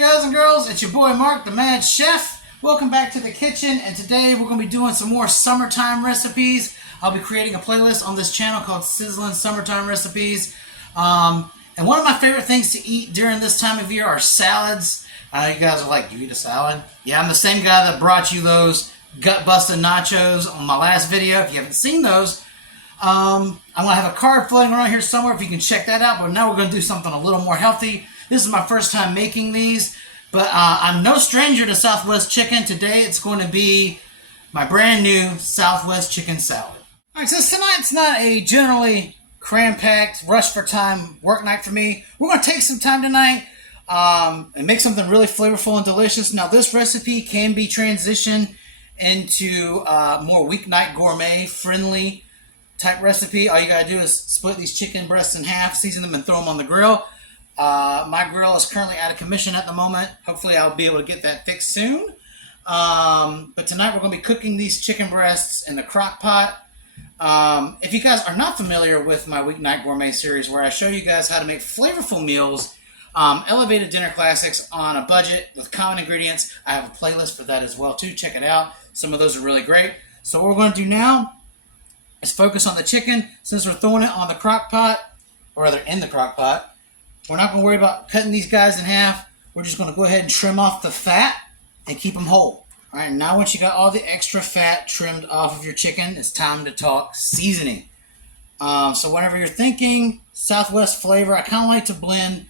Hey guys and girls, it's your boy Mark, the Mad Chef. Welcome back to the kitchen, and today we're going to be doing some more summertime recipes. I'll be creating a playlist on this channel called Sizzlin Summertime Recipes. And one of my favorite things to eat during this time of year are salads. I know you guys are like, you eat a salad? Yeah, I'm the same guy that brought you those gut-busting nachos on my last video. If you haven't seen those, I'm going to have a card floating around here somewhere if you can check that out. But now we're going to do something a little more healthy. This is my first time making these, but I'm no stranger to Southwest chicken. Today it's going to be my brand new Southwest chicken salad. All right, since tonight's not a generally cram-packed, rush-for-time work night for me, we're going to take some time tonight and make something really flavorful and delicious. Now, this recipe can be transitioned into more weeknight gourmet-friendly type recipe. All you got to do is split these chicken breasts in half, season them, and throw them on the grill. My grill is currently out of commission at the moment. Hopefully I'll be able to get that fixed soon. But tonight we're going to be cooking these chicken breasts in the crock pot. If you guys are not familiar with my Weeknight Gourmet series where I show you guys how to make flavorful meals, elevated dinner classics on a budget with common ingredients, I have a playlist for that as well too. Check it out. Some of those are really great. So what we're going to do now is focus on the chicken. Since we're throwing it on the crock pot, or rather in the crock pot, we're not going to worry about cutting these guys in half. We're just going to go ahead and trim off the fat and keep them whole. All right, now once you got all the extra fat trimmed off of your chicken, it's time to talk seasoning. So whenever you're thinking Southwest flavor, I kind of like to blend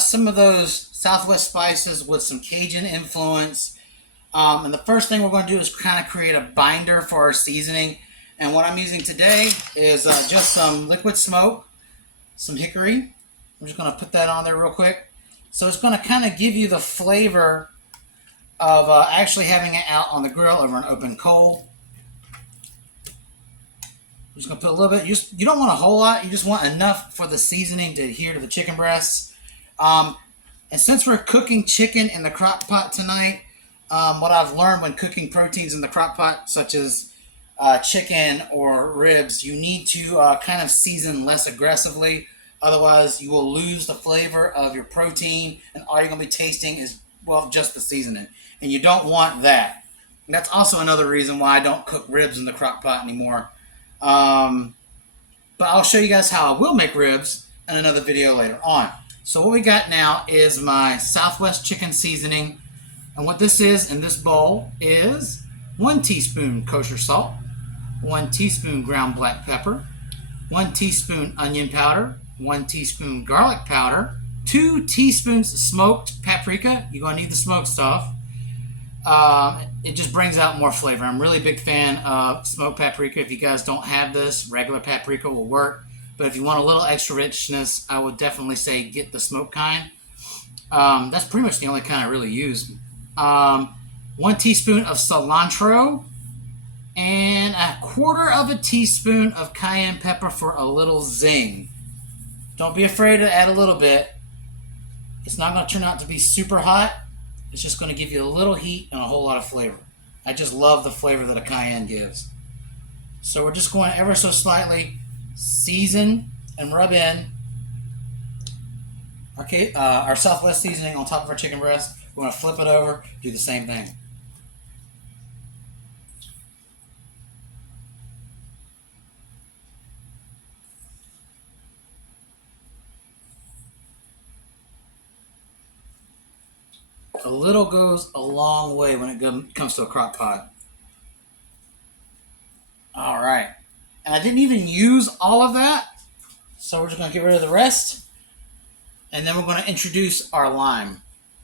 some of those Southwest spices with some Cajun influence. And the first thing we're going to do is kind of create a binder for our seasoning. And what I'm using today is just some liquid smoke, some hickory. I'm just going to put that on there real quick. So it's going to kind of give you the flavor of actually having it out on the grill over an open coal. I'm just going to put a little bit. You don't want a whole lot. You just want enough for the seasoning to adhere to the chicken breasts. And since we're cooking chicken in the crock pot tonight, what I've learned when cooking proteins in the crock pot, such as chicken or ribs, you need to kind of season less aggressively. Otherwise, you will lose the flavor of your protein, and all you're going to be tasting is, well, just the seasoning. And you don't want that. And that's also another reason why I don't cook ribs in the crock pot anymore. But I'll show you guys how I will make ribs in another video later on. So what we got now is my Southwest chicken seasoning. And what this is in this bowl is 1 teaspoon kosher salt, 1 teaspoon ground black pepper, 1 teaspoon onion powder, 1 teaspoon garlic powder, 2 teaspoons smoked paprika. You're going to need the smoked stuff. It just brings out more flavor. I'm really a big fan of smoked paprika. If you guys don't have this, regular paprika will work. But if you want a little extra richness, I would definitely say get the smoked kind. That's pretty much the only kind I really use. 1 teaspoon of cilantro and 1/4 teaspoon of cayenne pepper for a little zing. Don't be afraid to add a little bit. It's not going to turn out to be super hot. It's just going to give you a little heat and a whole lot of flavor. I just love the flavor that a cayenne gives. So we're just going to ever so slightly season and rub in our Southwest seasoning on top of our chicken breast. We're going to flip it over, do the same thing. A little goes a long way when it comes to a crock pot. All right. And I didn't even use all of that. So we're just going to get rid of the rest. And then we're going to introduce our lime.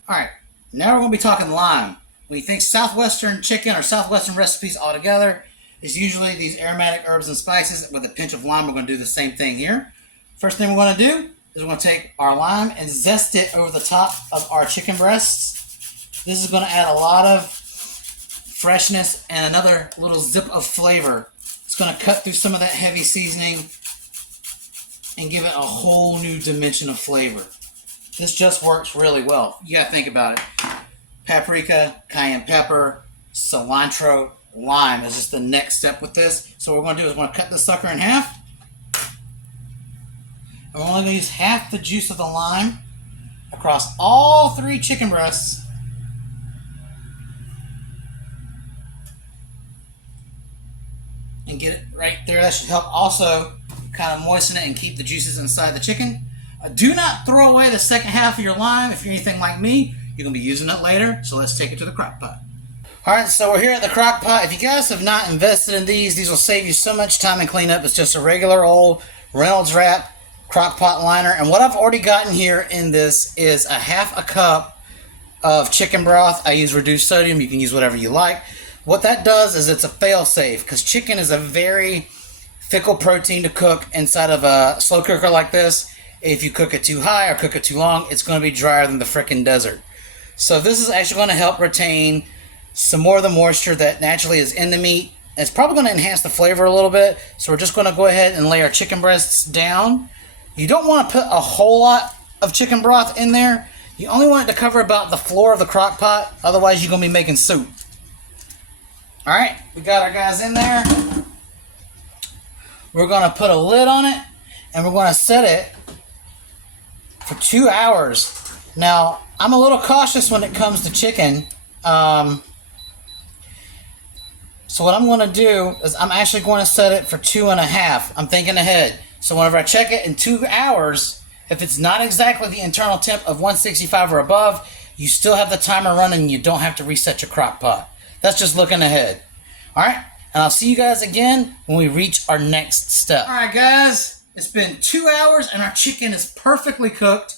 All right. Now we're going to be talking lime. When you think Southwestern chicken or Southwestern recipes altogether, it's usually these aromatic herbs and spices with a pinch of lime. We're going to do the same thing here. First thing we're going to do is we're going to take our lime and zest it over the top of our chicken breasts. This is going to add a lot of freshness and another little zip of flavor. It's going to cut through some of that heavy seasoning and give it a whole new dimension of flavor. This just works really well. You got to think about it. Paprika, cayenne pepper, cilantro, lime is just the next step with this. So what we're going to do is we're going to cut this sucker in half. And we're only going to use half the juice of the lime. across all 3 chicken breasts. And get it right there. That should help also kind of moisten it and keep the juices inside the chicken. Do not throw away the second half of your lime. If you're anything like me, you're going to be using it later. So let's take it to the crock pot. Alright, so we're here at the crock pot. If you guys have not invested in these will save you so much time and cleanup. It's just a regular old Reynolds wrap crock pot liner. And what I've already gotten here in this is a half a cup of chicken broth. I use reduced sodium. You can use whatever you like. What that does is it's a fail-safe, because chicken is a very fickle protein to cook inside of a slow cooker like this. If you cook it too high or cook it too long, it's going to be drier than the frickin' desert. So this is actually going to help retain some more of the moisture that naturally is in the meat. It's probably going to enhance the flavor a little bit. So we're just going to go ahead and lay our chicken breasts down. You don't want to put a whole lot of chicken broth in there. You only want it to cover about the floor of the crock pot. Otherwise, you're going to be making soup. Alright, we got our guys in there. We're going to put a lid on it, and we're going to set it for 2 hours. Now, I'm a little cautious when it comes to chicken. So what I'm going to do is I'm actually going to set it for 2.5. I'm thinking ahead. So whenever I check it in 2 hours, if it's not exactly the internal temp of 165 or above, you still have the timer running and you don't have to reset your crock pot. That's just looking ahead. Alright, and I'll see you guys again when we reach our next step. Alright guys, it's been 2 hours and our chicken is perfectly cooked.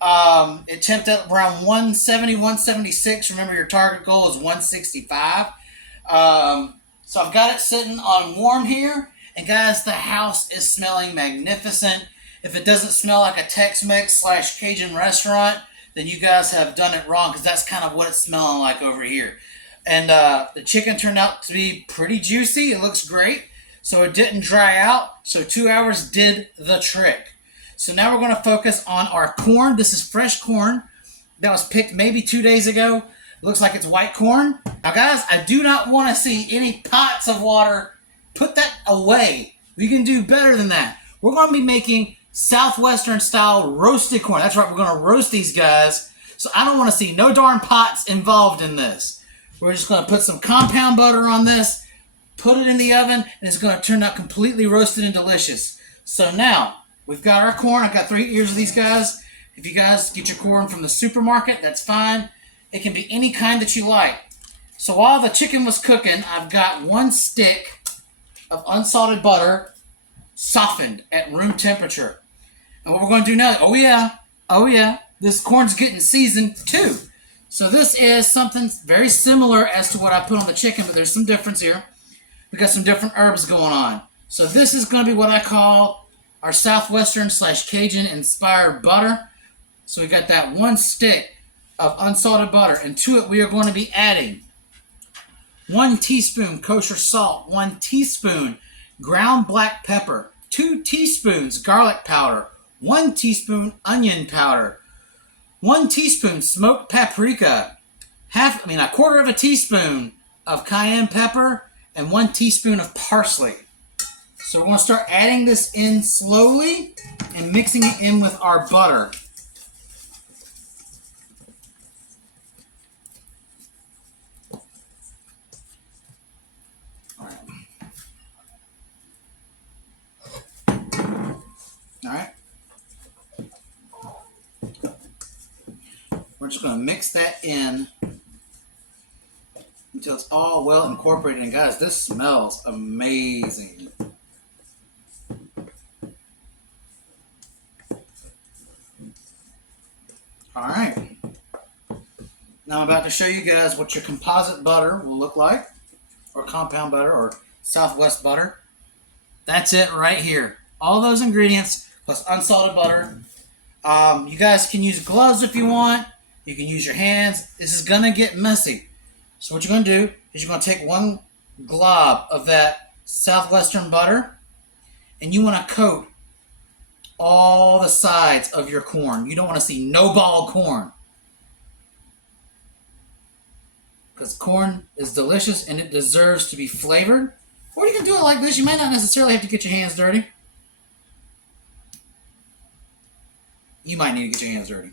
It temped at around 170, 176. Remember, your target goal is 165. So I've got it sitting on warm here. And guys, the house is smelling magnificent. If it doesn't smell like a Tex-Mex / Cajun restaurant, then you guys have done it wrong, because that's kind of what it's smelling like over here. And the chicken turned out to be pretty juicy. It looks great. So it didn't dry out. So 2 hours did the trick. So now we're going to focus on our corn. This is fresh corn that was picked maybe 2 days ago. Looks like it's white corn. Now guys, I do not want to see any pots of water. Put that away. We can do better than that. We're going to be making Southwestern style roasted corn. That's right, we're going to roast these guys. So I don't want to see no darn pots involved in this. We're just going to put some compound butter on this, put it in the oven, and it's going to turn out completely roasted and delicious. So now, we've got our corn. I've got 3 ears of these guys. If you guys get your corn from the supermarket, that's fine. It can be any kind that you like. So while the chicken was cooking, I've got 1 stick of unsalted butter softened at room temperature. And what we're going to do now, oh yeah, this corn's getting seasoned too. So this is something very similar as to what I put on the chicken, but there's some difference here. We got some different herbs going on. So this is going to be what I call our Southwestern / Cajun inspired butter. So we got that 1 stick of unsalted butter, and to it we are going to be adding 1 teaspoon kosher salt, 1 teaspoon ground black pepper, 2 teaspoons garlic powder, 1 teaspoon onion powder, 1 teaspoon smoked paprika, a quarter of a teaspoon of cayenne pepper, and 1 teaspoon of parsley. So we're going to start adding this in slowly and mixing it in with our butter. All right. We're just going to mix that in until it's all well incorporated. And guys, this smells amazing. All right. Now I'm about to show you guys what your composite butter will look like, or compound butter, or Southwest butter. That's it right here. All those ingredients plus unsalted butter. You guys can use gloves if you want. You can use your hands. This is going to get messy. So what you're going to do is you're going to take 1 glob of that Southwestern butter, and you want to coat all the sides of your corn. You don't want to see no ball corn, because corn is delicious and it deserves to be flavored. Or you can do it like this. You might not necessarily have to get your hands dirty. You might need to get your hands dirty.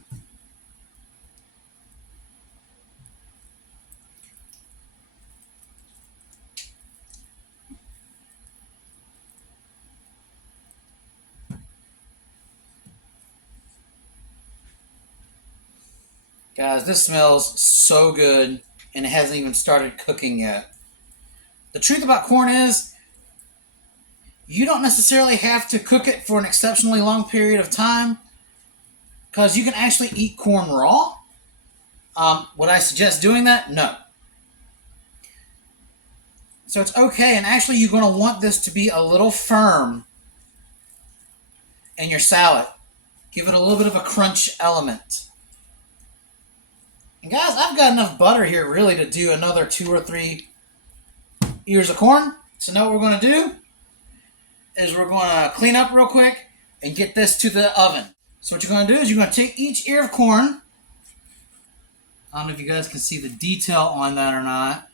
Guys, this smells so good, and it hasn't even started cooking yet. The truth about corn is, you don't necessarily have to cook it for an exceptionally long period of time, because you can actually eat corn raw. Would I suggest doing that? No. So it's okay, and actually you're going to want this to be a little firm in your salad. Give it a little bit of a crunch element. And guys, I've got enough butter here really to do another 2 or 3 ears of corn. So now what we're going to do is we're going to clean up real quick and get this to the oven. So what you're going to do is you're going to take each ear of corn. I don't know if you guys can see the detail on that or not.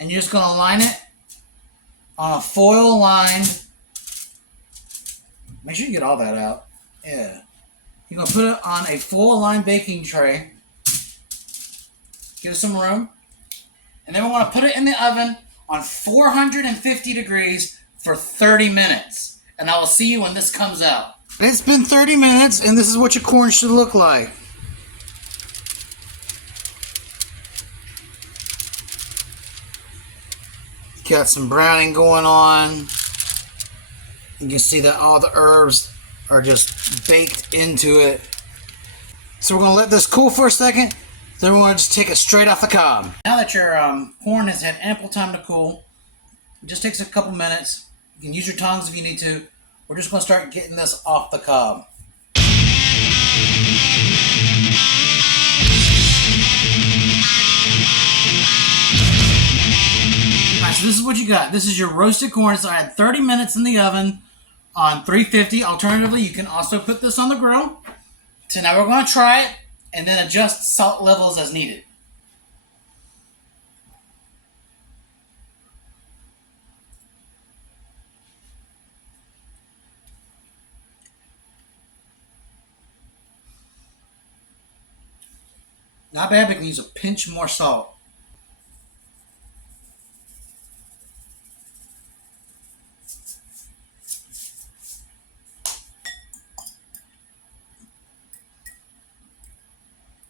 And you're just going to line it on a foil line. Make sure you get all that out. Yeah. You're going to put it on a foil line baking tray. Give it some room. And then we want to put it in the oven on 450 degrees for 30 minutes. And I will see you when this comes out. It's been 30 minutes, and this is what your corn should look like. Got some browning going on. You can see that all the herbs are just baked into it. So we're going to let this cool for a second. Then we're going to just take it straight off the cob. Now that your corn has had ample time to cool, it just takes a couple minutes. You can use your tongs if you need to. We're just going to start getting this off the cob. Alright, so this is what you got. This is your roasted corn. So I had 30 minutes in the oven on 350. Alternatively, you can also put this on the grill. So now we're going to try it and then adjust salt levels as needed. Not bad, but we can use a pinch more salt.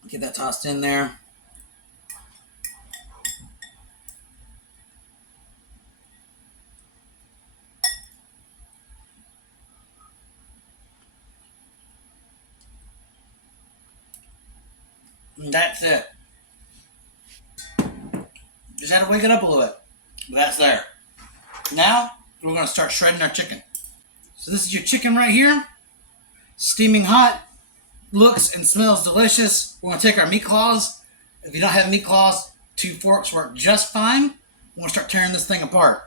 Get that tossed in there. And that's it. Just had to wake it up a little bit. But that's there. Now, we're going to start shredding our chicken. So this is your chicken right here. Steaming hot. Looks and smells delicious. We're going to take our meat claws. If you don't have meat claws, 2 forks work just fine. We're going to start tearing this thing apart.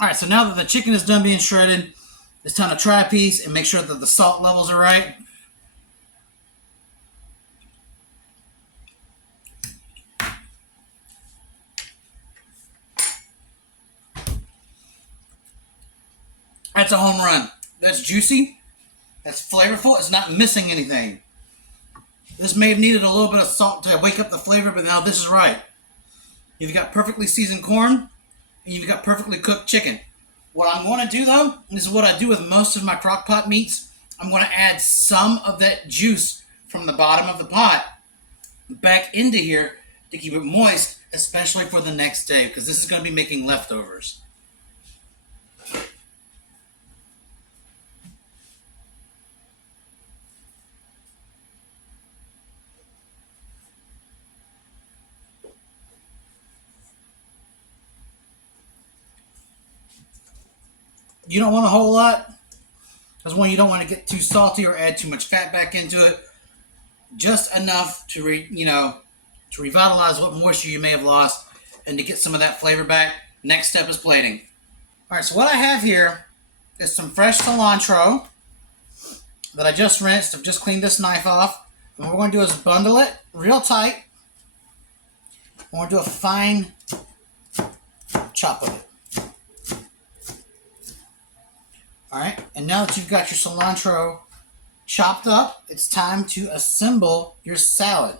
Alright, so now that the chicken is done being shredded, it's time to try a piece and make sure that the salt levels are right. That's a home run. That's juicy. That's flavorful. It's not missing anything. This may have needed a little bit of salt to wake up the flavor, but now this is right. You've got perfectly seasoned corn, and you've got perfectly cooked chicken. What I'm going to do, though, this is what I do with most of my crock pot meats. I'm going to add some of that juice from the bottom of the pot back into here to keep it moist, especially for the next day, because this is going to be making leftovers. You don't want a whole lot, because one, you don't want to get too salty or add too much fat back into it. Just enough to revitalize what moisture you may have lost and to get some of that flavor back. Next step is plating. All right, so what I have here is some fresh cilantro that I just rinsed. I've just cleaned this knife off. And what we're going to do is bundle it real tight. We're going to do a fine chop of it. Alright, and now that you've got your cilantro chopped up, it's time to assemble your salad.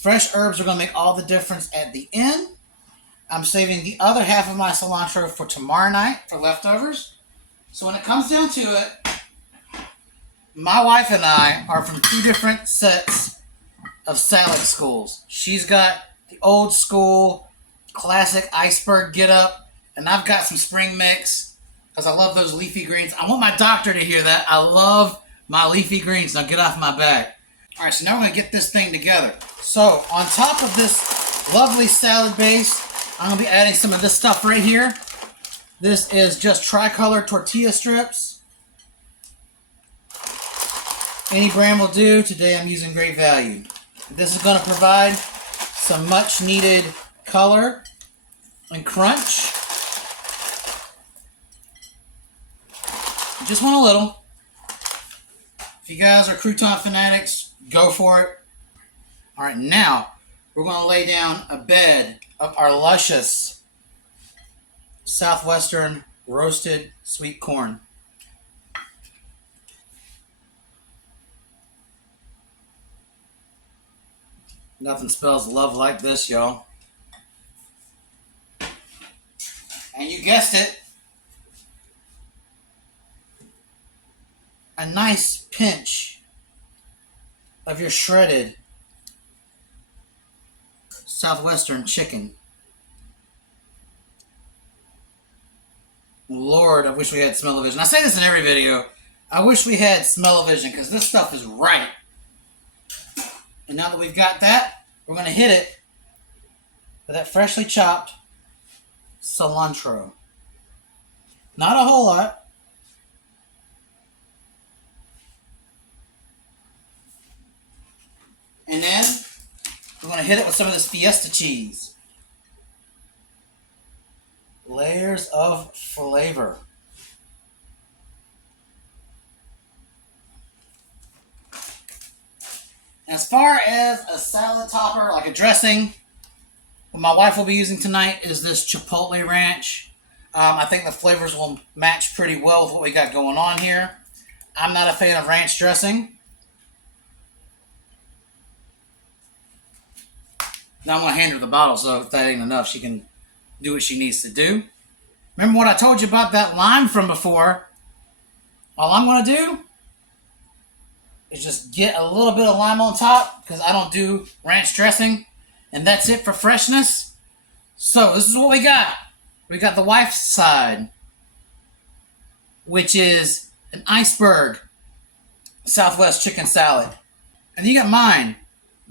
Fresh herbs are going to make all the difference at the end. I'm saving the other half of my cilantro for tomorrow night for leftovers. So when it comes down to it, my wife and I are from two different sets of salad schools. She's got the old school, classic iceberg get up, and I've got some spring mix because I love those leafy greens. I want my doctor to hear that. I love my leafy greens. Now get off my back. All right, so now we're going to get this thing together. So on top of this lovely salad base, I'm going to be adding some of this stuff right here. This is just tricolor tortilla strips. Any brand will do. Today I'm using Great Value. This is going to provide some much needed color and crunch. Just want a little. If you guys are crouton fanatics, go for it. All right, now we're going to lay down a bed of our luscious Southwestern roasted sweet corn. Nothing spells love like this, y'all. And you guessed it, a nice pinch of your shredded Southwestern chicken. Lord, I wish we had smell-o-vision. I say this in every video. I wish we had smell-o-vision because this stuff is right. And now that we've got that, we're going to hit it with that freshly chopped cilantro. Not a whole lot. And then we're going to hit it with some of this Fiesta cheese. Layers of flavor. As far as a salad topper, like a dressing, what my wife will be using tonight is this Chipotle Ranch. I think the flavors will match pretty well with what we got going on here. I'm not a fan of ranch dressing. Now I'm going to hand her the bottle, so if that ain't enough, she can do what she needs to do. Remember what I told you about that lime from before? All I'm going to do is just get a little bit of lime on top because I don't do ranch dressing. And that's it for freshness. So this is what we got. We got the wife's side, which is an iceberg Southwest chicken salad. And you got mine,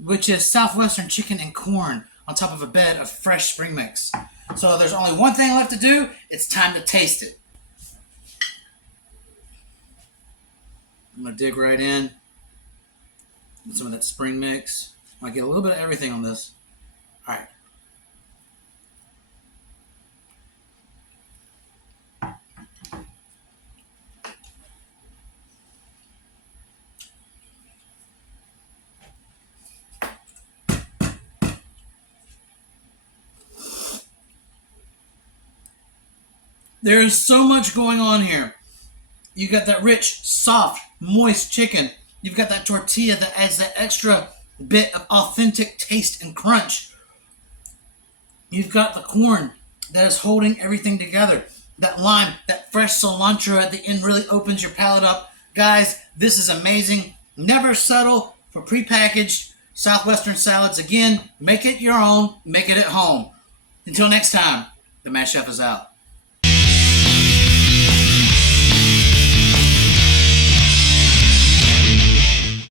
which is Southwestern chicken and corn on top of a bed of fresh spring mix. So there's only one thing left to do. It's time to taste it. I'm going to dig right in with some of that spring mix. I get a little bit of everything on this. All right. There's so much going on here. You got that rich, soft, moist chicken. You've got that tortilla that adds that extra bit of authentic taste and crunch. You've got the corn that is holding everything together. That lime, that fresh cilantro at the end really opens your palate up. Guys, this is amazing. Never settle for prepackaged Southwestern salads. Again, make it your own. Make it at home. Until next time, the Mad Chef is out.